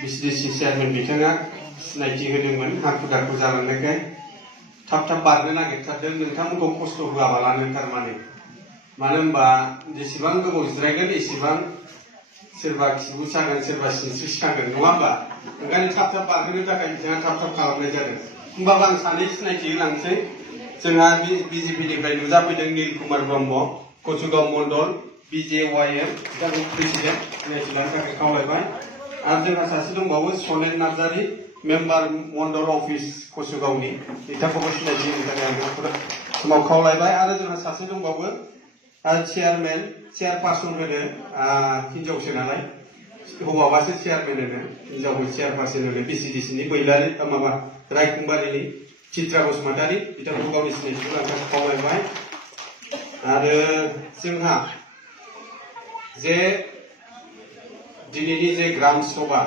बिसिडिसि chairman बिथाङा सिनायथि होदोंमोन हाखु दाखु जालांनायखाय थाब थाब बारनो नागिरथारदों नोंथांमोनखौ खस्थ' होआबालानो थारमाने मानो होनबा जेसेबां गोबाव जिरायगोन एसेबां सोरबा खिबु सागोन सोरबा सिनस्रि सागोन नङा होमबा ओंखायनो थाब थाब बारहोनो थाखाय बिथाङा थाब थाब खालामनाय जादों होमबाबो आं सानै सिनायथि होलांसै जोंहा बिजेपिनिफ्राय नुजाफैदों नील कुमार ब्रह्म कचुगाव मण्डल BJYM बिथांखौ प्रेसिडेन्ट सिनायथि लानो थाखाय खावलायबाय आरो जोंहा सासे दंबावो सनेन नार्जारी मेम्बार मण्डल अफिस कचुगावनि बिथांखौबो सिनायथि होनो थाखाय आं समाव खावलायबाय आरो जोंहा सासे दंबावो चेयारपारसन होनो हिनजावसो नालाय हौवाबासो चेयारमेन होनो हिनजावखौ चेयारपारसन होनो बिसिडिसिनि बैलारि माबा रायखुंबारिनि चित्रा बसुमतारी बिथांखौ गावनि सिनायथिखौ लानो थाखाय खावलायबाय आरो जोंहा जे दिनैनि जे ग्राम सभा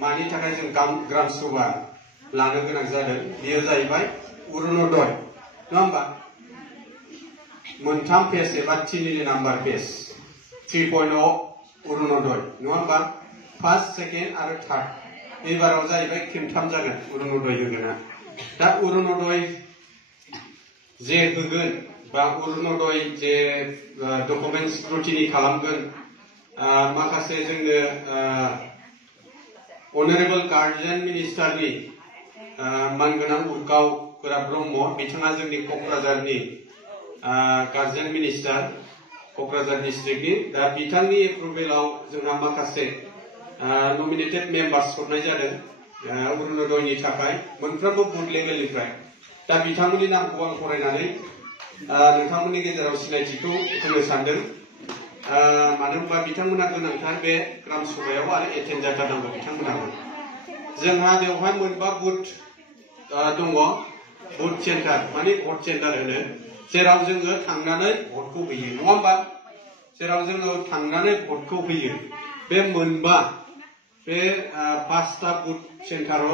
मानि थाखाय जों ग्राम सभा लानो गोनां जादों बेयो जाहैबाय अरुणोदय नङा होमबा मोनथाम पेज एबा 3 नाम्बार पेज 3.0 अरुणोदय नङा होमबा फार्स्ट सेकेन्ड आरो थार्ड एबाराव जाहैबाय खेमथाम जागोन अरुणोदय होगोना दा अरुणोदय जे होगोन बा अरुणोदय जे डकुमेन्ट स्क्रुटिनि खालामगोन माखासे जोंनो अनारेबल गार्जियान मिनिस्टारनि मानगोनां उर्गाव गोरा ब्रह्म बिथाङा जोंनि क'क्राझारनि गार्जियान मिनिस्टार क'क्राझार डिस्ट्रिक्टनि दा बिथांनि एप्रुभेलाव जोंहा माखासे नमिनेटेड मेम्बार्स हरनाय जादों अरुणोदयनि थाखाय मोनफ्रोमबो बुथ लेभेलनिफ्राय दा बिथांमोननि नामखौ आं फरायनानै नोंथांमोननि गेजेराव सिनायथिखौ होनो सानदों मानो होनबा बिथांमोना गोनांथार बे ग्राम सभायाव आरो एटेन्ड जाथारनांगौ बिथांमोनाबो जोंहा बेवहाय मोनबा बुथ दङ बुथ सेन्टार माने भट सेन्टार होनो जेराव जोङो थांनानै भटखौ होयो नङा होमबा जेराव जोङो थांनानै भटखौ होयो बे मोनबा बे 5টা बुथ सेन्टाराव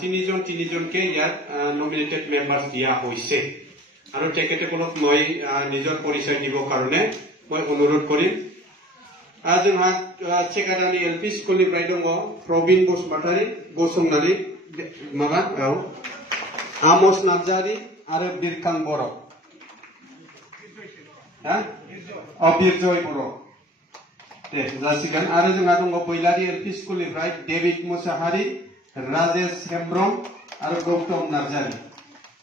তিনিজনকে ইয়াত নমিনেটেড মেম্বাৰ্স দিয়া হৈছে আৰু তেখেতসকলক মই নিজৰ পৰিচয় দিবৰ কাৰণে মই অনুৰোধ কৰিম जोंहा চেকাদানি एलपि स्कुलनिफ्राय दङ प्रबिन बसुमतारी गसंनानै माबा आमस नार्जारी आरो बिरखां बर' बिरजय बर' दे जासिगोन आरो जोंहा दङ बैलारि एलपि स्कुलनिफ्राय डेभिड मुसाहारी राजेश हेम्ब्रम आरो गौतम नार्जारी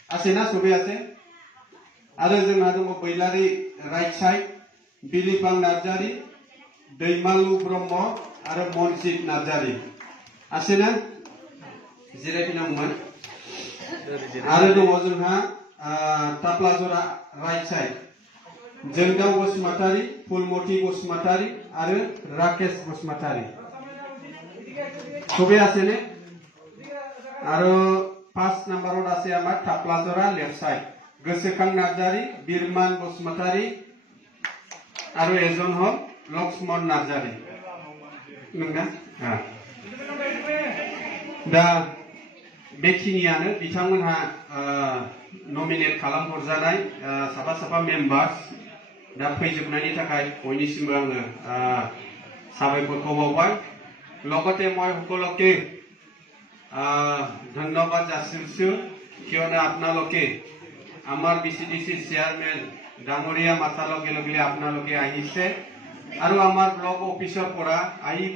আছে ना सबै আছে आरो जोंहा दङ बैलारि राइट साइड बिलिफां नार्जारी दैमालु ब्रह्म आरो मनजित नार्जारी আছে ना जिरायफैनांगौमोन आरो दङ जोंहा टाप्लाजरा राइट साइड जोंदाव बसुमतारी फुलमती बसुमतारी आरो राकेश बसुमतारी सबै আছে ने आरो 5 नाम्बाराव আছে আমার टाप्लाजरा लेफ्ट साइड गोसोखां नार्जारी बिरमान बसुमतारी आरो एजन हल लक्ष्मण नार्जारी नोंना दा बेखिनियानो बिथांमोनहा नमिनेट खालामहरजानाय साफा साफा मेम्बार्स दा फैजोबनायनि थाखाय बयनिसिमबो आङो साबायखरखौ बावबाय লগতে মই সকলোকে ধন্যবাদ যাচিছো কিয়নো আপোনালোকে আমাৰ বিচিডিসি চেয়াৰমেন ডাঙৰীয়া মাতাৰ লগে লগে আপোনালোকে আহিছে আৰু আমাৰ ব্লক অফিচৰ পৰা আহিব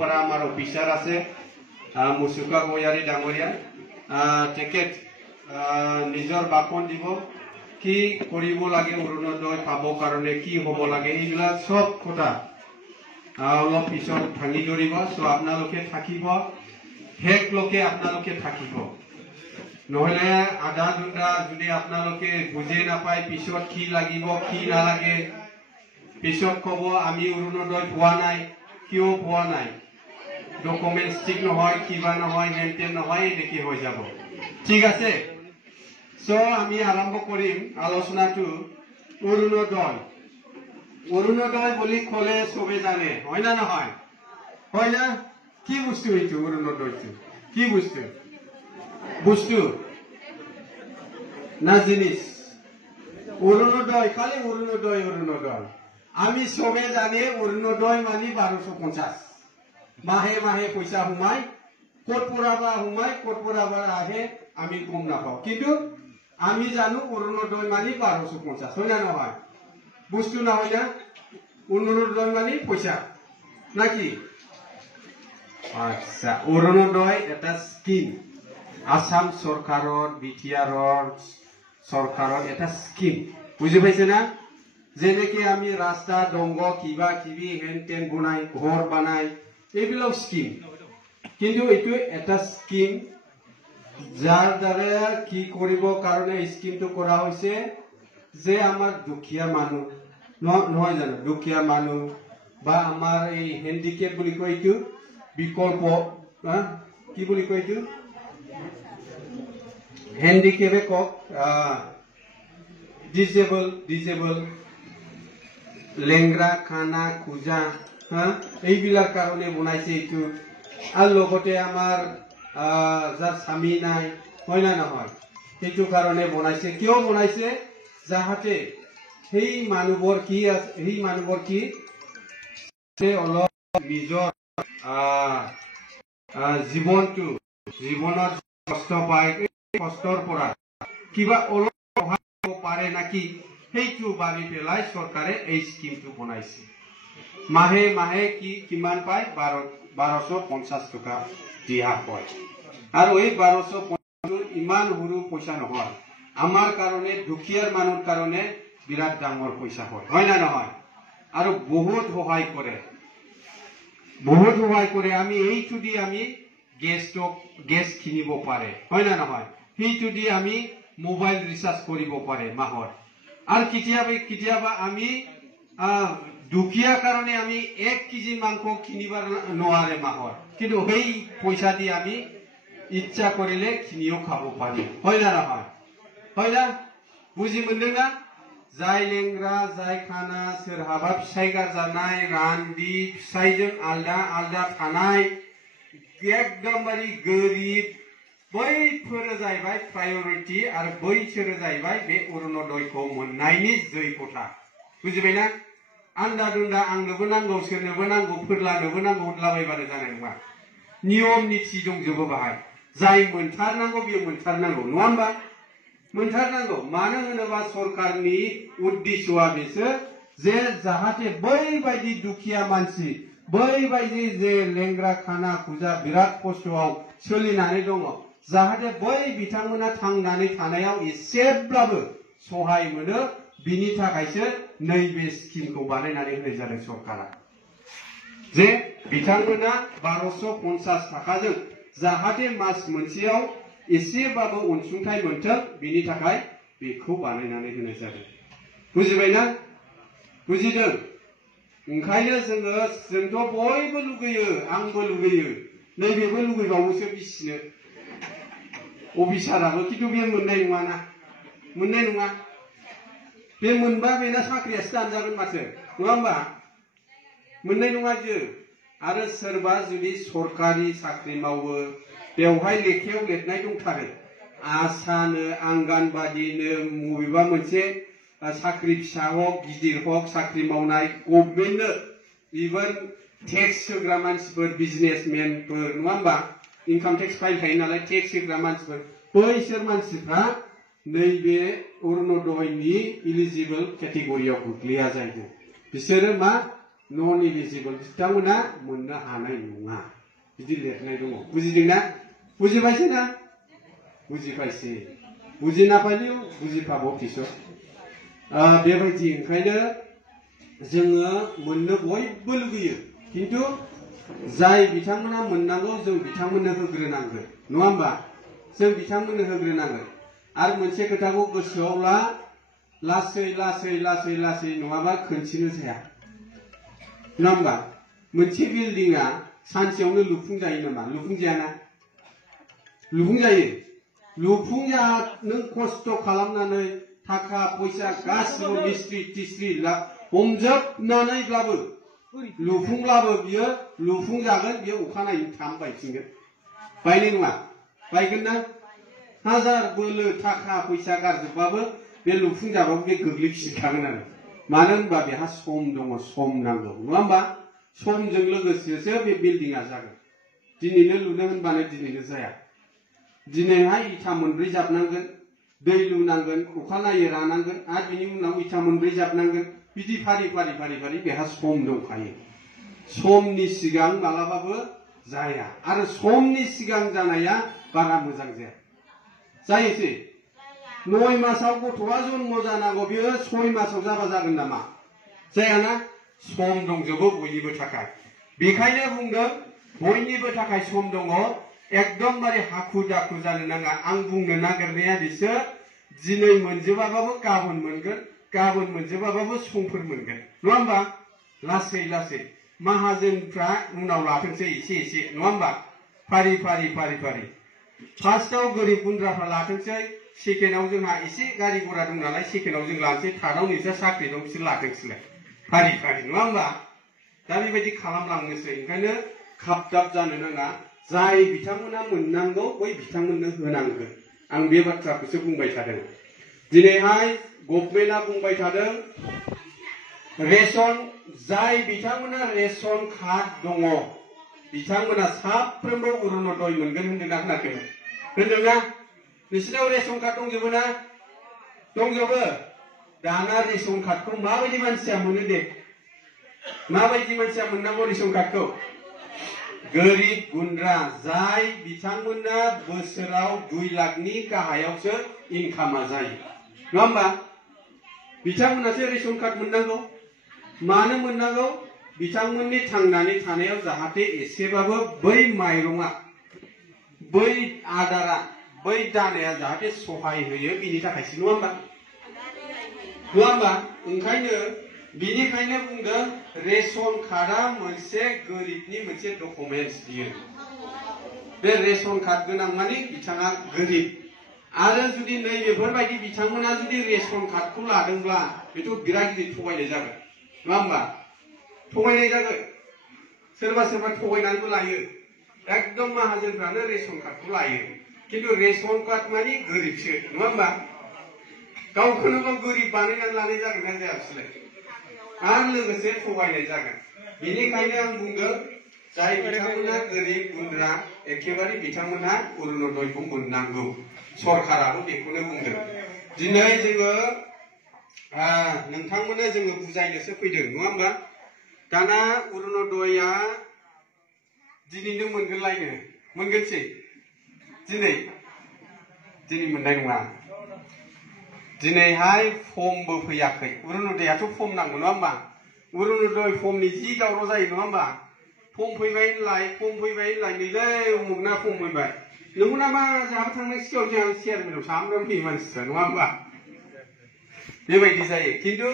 পৰা আমাৰ অফিচাৰ আছে মুসুকা গয়াৰী ডাঙৰীয়া তেখেত নিজৰ বাপন দিব কি কৰিব লাগে অৰুণোদয় পাব কাৰণে কি হ'ব লাগে এইগুলা সব কথা অলপ পিছত ভাঙি ধৰিব সো আপোনালোকে থাকিব হেক লোকে আপোনালোকে থাকিব নহলে আধা দুটা যদি আপোনালোকে বুঝে নাপায় পিছত কি লাগিব কি নালাগে পিছত কব আমি অৰুণোদয় পোৱা নাই কিয় পোৱা নাই ডকুমেন্টস ঠিক নহয় কিবা নহয় মেইনটেইন নহয় দেখি হৈ যাব ঠিক আছে সো আমি আৰম্ভ কৰিম আলোচনাটো অৰুণোদয় বুলি ক'লে সবে জানে হয় না নহয় হয় না কি বস্তু এইটো অৰুণোদয়টো কি বস্তু না জিনিস অৰুণোদয় খালি অৰুণোদয় আমি সবে জানে অৰুণোদয় মানে 1250 মাহে মাহে পয়সা হুমায় কোটপুরাবা হুমায় কোটপুরাবা আহে আমি কম না পাও কিন্তু আমি জানো অরুণোদয় মানে 1250 হয় না নহয় বস্তু না হয় না অরুণোদয় মানে পয়সা নাকি আচ্ছা অরুণোদয় এটা স্কিম আসাম সরকারর বিটিআরর সরকারর এটা স্কিম বুঝি পাইছে না যেনেকে আমি রাস্তা দঙ্গ কিবা কিবি হেন টেন বনাই ঘর বানাই এইবিলাক স্কিম কিন্তু এইটো এটা স্কিম যার দ্বারা কি করিব কারণে স্কিমটো করা হয়েছে যে আমার দুখিয়া মানুষ নহয় জানো দুখিয়া মানুষ বা আমার এই হ্যান্ডিক্যাপ বলি কয় এইটো বিকল্প কি বলি কয় এইটো হ্যান্ডিক্যাপে কক ডিজেবল লেংরা খানা খুজা এইবিলাক কারণে বনাইছে এইটো আর লগতে আমার যার স্বামী নাই হয় না নহয় সেইটো কারণে বনাইছে কিয় বনাইছে যাহাতে সেই মানুহৰ কি অলপ নিজৰ জীৱনত কষ্ট পায় কষ্টৰ পৰা কিবা অলপ সহায় কৰিব পাৰে নাকি সেইটো ভাবি পেলাই চৰকাৰে এই স্কিমটো বনাইছে মাহে মাহে কিমান পায় 1250 টকা দিয়া হয় আৰু এই 1250 ইমান সৰু পইচা নহয় আমাৰ কাৰণে দুখীয়াৰ মানুহৰ কাৰণে বিৰাট ডাঙৰ পইচা হয় না নহয় আৰু বহুত সহায় কৰে আমি এইটো দি আমি গেছ কিনিব পাৰে হয় না নহয় সেইটো দি আমি মোবাইল ৰিচাৰ্জ কৰিব পাৰে মাহত আৰু কেতিয়াবা আমি দুখীয়া কারণে আমি 1 কেজি মাংস কিনিবার নোৱাৰে মাহত কিন্তু সেই পয়সা দি আমি ইচ্ছা করিলে কিনিও খাব পারি হয় না নহয় হয় না বুঝি মোনदों না जाय लेंग्रा जाय खाना सोरहाबा फिसाय गारजानाय रान्दि फिसायजों आलदा आलदा थानाय एकदमबारे गोरिब बैफोरो जाहैबाय प्रायोरिटी आरो बैसोरो जाहैबाय बे अरुणोदयखौ मोननायनि जैगथा बुजिबायना आन्दा दुन्दा आंनोबो नांगौ सोरनोबो नांगौ फोरलानोबो नांगौ होनलाबायबानो जानाय नङा नियम नीति दंजोबो बाहाय जाय मोनथारनांगौ बियो मोनथारनांगौ नङा होमबा मोनथारनांगौ मानो होनोबा सरकारनि उद्देश्यआ बेसो जे जाहाथे बैबायदि दुखिया मानसि बैबायदि जे लेंग्रा खाना खुजा बिराद खस्थआव सोलिनानै दङ जाहाथे बै बिथांमोना थांनानै थानायाव एसेब्लाबो सहाय मोनो बिनि थाखायसो नैबे स्किमखौ बानायनानै होनाय जादों सरकारा जे बिथांमोना 1250 टाकाजों जाहाथे मास मोनसेयाव एसेबाबो अनसुंथाइ मोनथों बिनि थाखाय बेखौ बानायनानै होनाय जादों बुजिबायना बुजिदों ओंखायनो जोंथ' बयबो लुगैयो आंबो लुगैयो नैबेबो लुगैबावोसो बिसिनो अफिसाराबो खिन्थु बे मोननाय नङा बे मोनबा बेना साख्रियासो दानजागोन माथो नङा होमबा मोननाय नङा जो आरो सोरबा जुदि सरकारि साख्रि मावो बेवहाय लेखायाव लिरनाय दंथारो आसानो आंगनबादिनो मबेबा मोनसे साख्रि फिसा हक गिदिर हक साख्रि मावनाय गभर्नमेन्टनो इभेन टेक्स होग्रा मानसिफोर बिजनेसमेनफोर नङा होमबा इनकाम टेक्स फाइल थायो नालाय टेक्स होग्रा मानसिफोर बैसोर मानसिफ्रा नैबे अरुणोदयनि इलिजिबल केटेगरियाव गोग्लैया जाहैदों बिसोरो मा नन इलिजिबल बिथांमोना मोननो हानाय नङा बिदि लिरनाय दङ बुजिदोंना बुजिबायसै ना बुजिबायसै बुजिना पाइलियो बुजिफाबाव किसु बेबायदि ओंखायनो जोङो मोननो बयबो लुगैयो किन्तु जाय बिथांमोना मोननांगौ जों बिथांमोननो होग्रोनांगोन नङा होमबा जों बिथांमोननो होग्रोनांगोन आरो मोनसे खोथाखौ गोसोआव ला लासै लासै लासै लासै नङाबा खोनसेनो जाया नङा होमबा मोनसे बिल्डिंआ सानसेयावनो लुफुंजायो नामा लुफुंजायाना लुफुंजायो लुफुंजा नों खस्थ' खालामनानै थाखा फैसा गासिबो मिस्ट्रि टिस्ट्रि हमजोबनानैब्लाबो लुफुंब्लाबो बियो लुफुंजागोन बियो अखानायै थाम बायफिनगोन बायनाय नङा बायगोन ना हाजार बोलो थाखा फैसा गारजोबबाबो बे लुफुंजाबाबो बे गोग्लैफिनखागोन आरो मानो होनबा बेहा सम दङ सम नांगौ नङा होमबा समजों लोगोसेसो बे बिल्डिंआ जागोन दिनैनो लुनो होनबानो दिनैनो जाया दिनैहाय इथा मोनब्रै जाबनांगोन दै लुनांगोन अखानायै रानांगोन आरो बिनि उनाव इथा मोनब्रै जाबनांगोन बिदि फारि फारि फारि फारि बेहा सम दंखायो समनि सिगां मालाबाबो जाया आरो समनि सिगां जानाया बारा मोजां जाया जायोसै 9 मासाव गथ'आ जन्म जानांगौ बियो 6 मासाव जाबा जागोन नामा जायाना सम दंजोबो बयनिबो थाखाय बेखायनो बुंदों बयनिबो थाखाय सम दङ एकदमबारे हाखु दाखु जानो नाङा आं बुंनो नागिरनाया बिसोर दिनै मोनजोबाबाबो गाबोन मोनगोन गाबोन मोनजोबाबाबो समफोर मोनगोन नङा होमबा लासै लासै माहाजोनफ्रा उनाव लाथोंसै एसे एसे नङा होमबा फारि फारि फारि फारि फार्स्टआव गोरिब गुन्द्राफ्रा लाथोंसै सेकेन्डआव जोंहा एसे गारि घोड़ा दं नालाय सेकेन्डआव जों लानोसै थार्डआव नोंसोर साख्रि दं बिसोर लाथोंसैलाय फारि फारि नङा होमबा दा बेबायदि खालामलांनोसै ओंखायनो खाबदाब जानो नाङा जाय बिथांमोना मोननांगौ बै बिथांमोननो होनांगोन आं बे बाथ्राखौसो बुंबाय थादों दिनैहाय गभर्नमेन्टआ बुंबाय थादों रेशन जाय बिथांमोना रेशन कार्ड दङ बिथांमोना साफ्रोमबो अरुणोदय मोनगोन होनदोंना होनाखै होनदोंना नोंसिनाव रेशन कार्ड दंजोबो ना दंजोबो दाना रेशन कार्डखौ माबायदि मानसिया मोनो दे माबायदि मानसिया मोननांगौ रेशन कार्डखौ गोरिब गुन्द्रा जाय बिथांमोना बोसोराव 2 लाखनि गाहायावसो इनकामा जायो नङा होमबा बिथांमोनासो रेशन कार्ड मोननांगौ मानो मोननांगौ बिथांमोननि थांनानै थानायाव जाहाथे एसेबाबो बै माइरंआ बै आदारा बै दानाया जाहाथे सहाय होयो बिनि थाखायसो नङा होमबा ओंखायनो बिनिखायनो बुंदों रेशन कार्डआ मोनसे गोरिबनि मोनसे डकुमेन्ट्स बियो बे रेशन कार्ड गोनां माने बिथाङा गोरिब आरो जुदि नैबेफोरबायदि बिथांमोना जुदि रेशन कार्डखौ लादोंब्ला बेथ' बिराद गिदिर थगायनाय जागोन नङा होमबा थगायनाय जागोन सोरबा सोरबा थगायनानैबो लायो एकदम माहाजोनफ्रानो रेशन कार्डखौ लायो किन्तु रेशन कार्ड माने गोरिबसो नङा होमबा गावखौनो गाव गोरिब बानायनानै लानाय जागोन ना जाया बिसोरलाय आरो लोगोसे थगायनाय जागोन बेनिखायनो आं बुंदों जाय बिथांमोना गोरिब गुन्द्रा एखेबारे बिथांमोना अरुणोदयखौ मोननांगौ सरकाराबो बेखौनो बुंदों दिनै जोङो नोंथांमोननो जोङो बुजायनोसो फैदों नङा होमबा दाना अरुणोदयआ दिनैनो मोनगोनलायनो मोनगोनसै दिनै मोननाय नङा दिनैहाय फर्मबो फैयाखै अरुणोदयाथ' फर्म नांगौ नङा होमबा अरुणोदय फर्मनि जि दावराव जायो नङा होमबा फर्म फैबाय होनलाय नैलै उमुगना फर्म फैबाय नंगौ नामा जोंहाबो थांनाय सिगाङाव जोंहा चेयारमेनाव सामफ्रामबो फैयो मानसिफ्रा नङा होमबा बेबायदि जायो किन्तु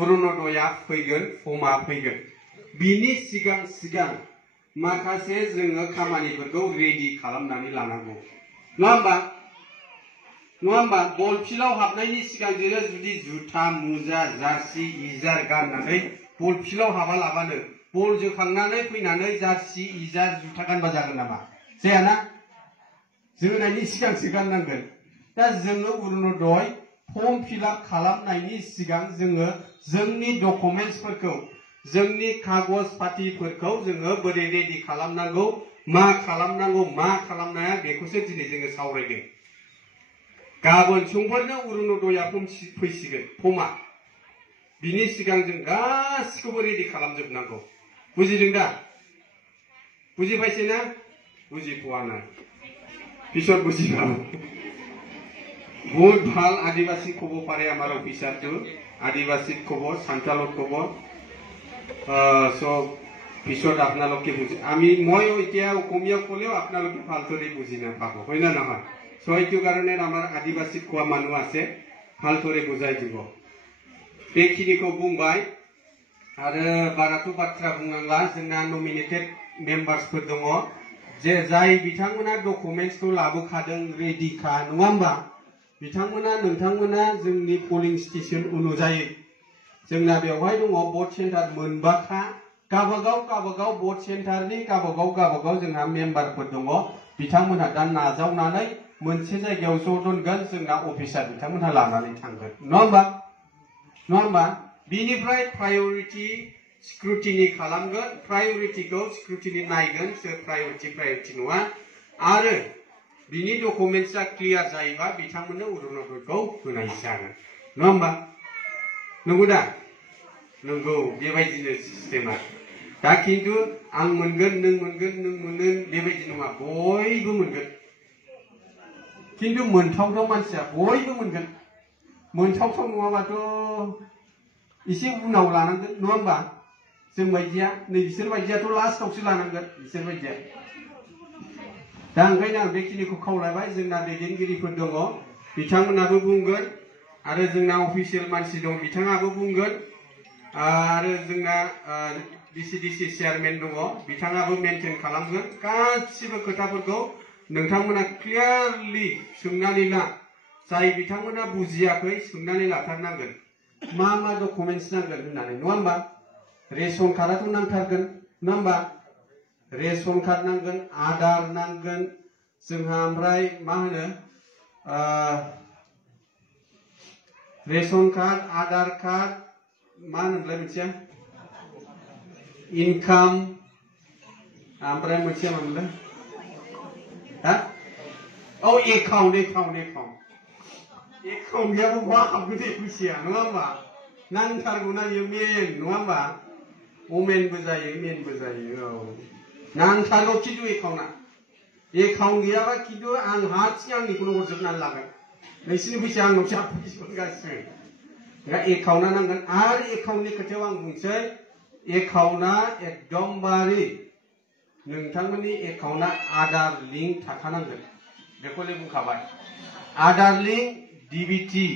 अरुणोदया फैगोन फर्मआ फैगोन बिनि सिगां सिगां माखासे जोङो खामानिफोरखौ रेडि खालामनानै लानांगौ नङा होमबा बल फिल्डआव हाबनायनि सिगां जोङो जुदि जुथा मुजा जार्सि इजार गाननानै बल फिल्डआव हाबालाबानो बल जोखांनानै फैनानै जार्सि इजार जुथा गानबा जागोन नामा जायाना जोनायनि सिगांसो गाननांगोन दा जोङो अरुणोदय फर्म फिलआप खालामनायनि सिगां जोङो जोंनि डकुमेन्ट्सफोरखौ जोंनि कागज पातिफोरखौ जोङो बोरै रेडि खालामनांगौ मा खालामनाया बेखौसो दिनै जोङो सावरायदों गाबोन समफोरनो अरुणोदया फैसिगोन फर्मआ बिनि सिगां जों गासिखौबो रेडि खालामजोबनांगौ बुजिदों दा बुजिबायसै ना बुजिथ'वाना পিছত বুঝি পাব বহুত ভাল আদিবাসী কব পারে আমার অফিসারটো আদিবাসীত কব সান্তালত কব সব পিছত আপোনালোকে বুঝি আমি মই এতিয়া অসমীয়া কলেও আপোনালোকে ভালদৰে বুজি নাপাব হয় না নহয় সো এইটো কাৰণে আমাৰ আদিবাসীত কোৱা মানুহ আছে ভালদৰে বুজাই দিব बेखिनिखौ बुंबाय आरो बाराथ' बाथ्रा बुंनांला जोंना नमिनेटेड मेम्बार्सफोर दङ जे जाय बिथांमोना डकुमेन्ट्सखौ लाबोखादों रेडिखा नङा होमबा नोंथांमोना जोंनि पोलिं स्टेशन अनुजायै जोंना बेवहाय दङ भट सेन्टार मोनबाखा गावबागाव भट सेन्टारनि गावबागाव जोंहा मेम्बारफोर दङ बिथांमोना दा नाजावनानै मोनसे जायगायाव ज' दोनगोन जोंना अफिसार बिथांमोना लानानै थांगोन नङा होमबा बिनिफ्राय प्रायोरिटी स्क्रुटिनि खालामगोन प्रायोरिटिखौ स्क्रुटिनि नायगोन सोर प्रायोरिटि नङा आरो बिनि डकुमेन्ट्सआ क्लियार जायोबा बिथांमोननो अरुणोदयखौ होनाय जागोन नङा होमबा नंगौ दा नंगौ बेबायदिनो सिस्टेमा दा खिन्थु आं मोनगोन नों मोनो बेबायदि नङा बयबो मोनगोन खिन्थु मोनथावथाव मानसिया बयबो मोनगोन मोनथावथाव नङाबाथ' एसे उनाव लानांगोन नङा होमबा जों बायदिया नै बिसोर बायदियाथ' लास्टआवसो लानांगोन बिसोर बायदिया दा ओंखायनो आं बेखिनिखौ खावलायबाय जोंना दैदेनगिरिफोर दङ बिथांमोनाबो बुंगोन आरो जोंना अफिसियेल मानसि दं बिथाङाबो बुंगोन आरो जोंना बिसिडिसि चेयारमेन दङ बिथाङाबो मेनटेन खालामगोन गासिबो खोथाफोरखौ नोंथांमोना क्लियारलि सोंनानै ला जाय बिथांमोना बुजियाखै सोंनानै लाथारनांगोन मा डकुमेन्ट्स नांगोन होननानै नङा होमबा रेशन कार्डआथ' नांथारगोन नङा होमबा रेशन कार्ड नांगोन आधार नांगोन जोंहा ओमफ्राय मा होनो रेशन कार्ड आधार कार्ड मा होनोमोनलाय मोनसेया इनकाम ओमफ्राय मोनसेया मामोनलाय हा औ एकाउन्ट गैयाबा मा हाबगोन दे फैसाया नङा होमबा नांथारगौ ना बेयो मेन नङा होमबा मेनबो जायो औ नांथारगौ खिन्थु एकाउन्ट गैयाबा खिन्थु आं हारसिं आंनिखौनो हरजोबनानै लागोन नोंसिनि फैसाया आंनावसो हाबफैजोबगोन गासिबो दा एकाउन्टआ नांगोन आरो एकाउन्टनि खोथायाव आं बुंसै एकाउन्टआ एकदमबारे नोंथांमोननि एकाउन्टआ आधार लिंक थाखानांगोन बेखौले बुंखाबाय आधार लिंक डिबिटि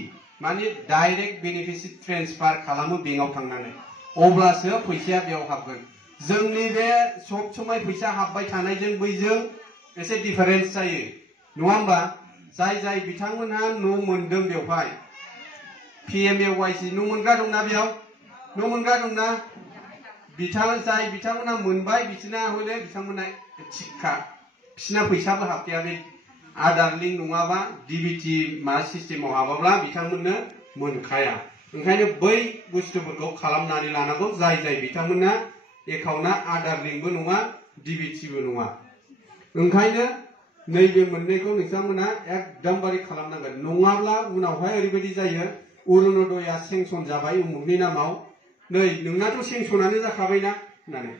माने डाइरेक्ट बेनिफिसिट ट्रेन्सफार खालामो बेंकआव थांनानै अब्लासो फैसाया बेयाव हाबगोन जोंनि बे सब समय फैसा हाबबाय थानायजों बैजों एसे डिफारेन्स जायो नङा होमबा जाय बिथांमोनहा न' मोनदों बेवहाय PMAYC न' मोनग्रा दंना बेयाव न' मोनग्रा दंना जाय बिथांमोनहा मोनबाय बिथांमोना थिखा बिसिना फैसाबो हाबखाया बे आधार लिंक नङाबा डिबिटि मा सिस्टेमाव हाबाब्ला बिथांमोननो मोनखाया ओंखायनो बै बुस्थुफोरखौ खालामनानै लानांगौ जाय बिथांमोना एकाउन्टआ आधार लिंकबो नङा डिबिटिबो नङा ओंखायनो नैबे मोननैखौ नोंथांमोना एकदमबारे खालामनांगोन नङाब्ला उनावहाय ओरैबायदि जायो अरुणोदयआ सेंसन जाबाय उमुकनि नामाव नै नोंनाथ' सेंसनानो जाखाबायना होननानै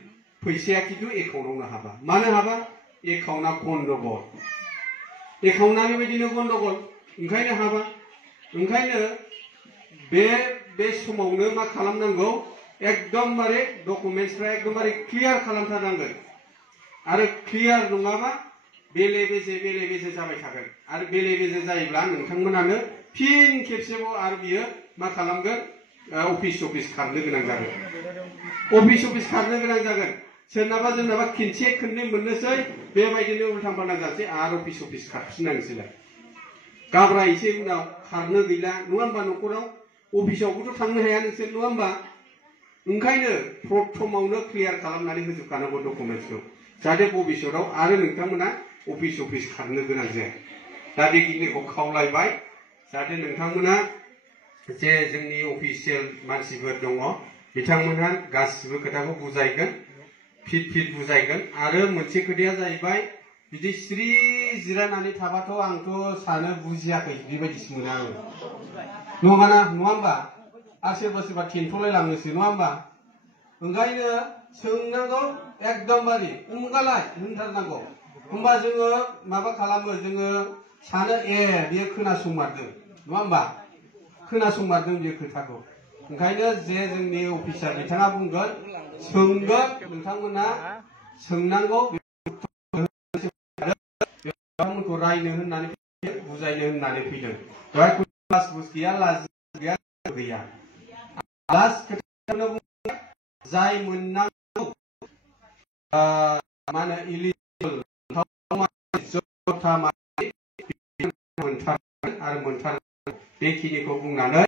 फैसाया खिन्थु एकाउन्टआवनो हाबा मानो हाबा एकाउन्टआ गन्दगल एकाउन्टआ बेबायदिनो गन्दगल ओंखायनो हाबा ओंखायनो बे समावनो मा खालामनांगौ एकदमबारे डकुमेन्ट्सफ्रा एकदमबारे क्लियार खालामथारनांगोन आरो क्लियार नङाबा बेले बेजे जाबाय थागोन आरो बेले बेजे जायोब्ला नोंथांमोनानो फिन खेबसेबाव आरो बियो मा खालामगोन अफिस खारनो गोनां जागोन अफिस खारनो गोनां जागोन सोरनाबा खनसे खननै मोननोसै बेबायदिनो उल्था फाल्था जासै आरो अफिस खारफिननांसैलाय गाब्रायसै उनाव खारनो गैला नङा होमबा न'खराव अफिसावबोथ' थांनो हाया नोंसोर नङा होमबा ओंखायनो प्रथमावनो क्लियार खालामनानै होजोबखानांगौ डकुमेन्ट्सखौ जाहाथे भबिष्यताव आरो नोंथांमोना अफिस खारनो गोनां जाया दा बेखिनिखौ खावलायबाय जाहाथे नोंथांमोना जे जोंनि अफिसियेल मानसिफोर दङ बिथांमोनहा गासिबो खोथाखौ बुजायगोन फिट बुजायगोन आरो मोनसे खोथाया जाहैबाय बिदि सिरि जिरायनानै थाबाथ' आंथ' सानो बुजियाखै बेबायदिसो मोनो आङो नङा होमबा आरो सोरबा थेनथ'लाय लाङोसो नङा होमबा ओंखायनो सोंनांगौ एकदमबारे उमुगालाय होनथारनांगौ होमबा जोङो माबा खालामो जोङो सानो बेयो खोनासंमारदों नङा होमबा खोनासंमारदों बे खोथाखौ ओंखायनो जे जोंनि अफिसार बिथाङा बुंगोन सोंगोन नोंथांमोना सोंनांगौ बिथांमोनखौ रायनो होननानै बुजायनो होननानै फैदों बेवहाय क्लास गैया लाजि गैया लास्ट खोथाखौनो बुंबाय जाय मोननांगौ मा होनो इलिजिबल मोनथारगोन बेखिनिखौ बुंनानै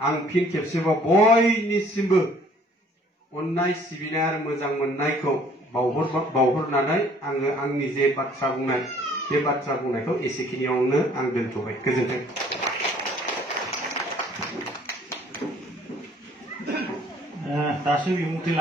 आं फिन खेबसेबाव बयनिसिमबो अननाय सिबिनाय आरो मोजां मोननायखौ बावहरनानै आङो आंनि जे बाथ्रा बुंनाय बे बाथ्रा बुंनायखौ एसेखिनियावनो आं दोनथ'बाय गोजोन्थों दासो बिबुंथि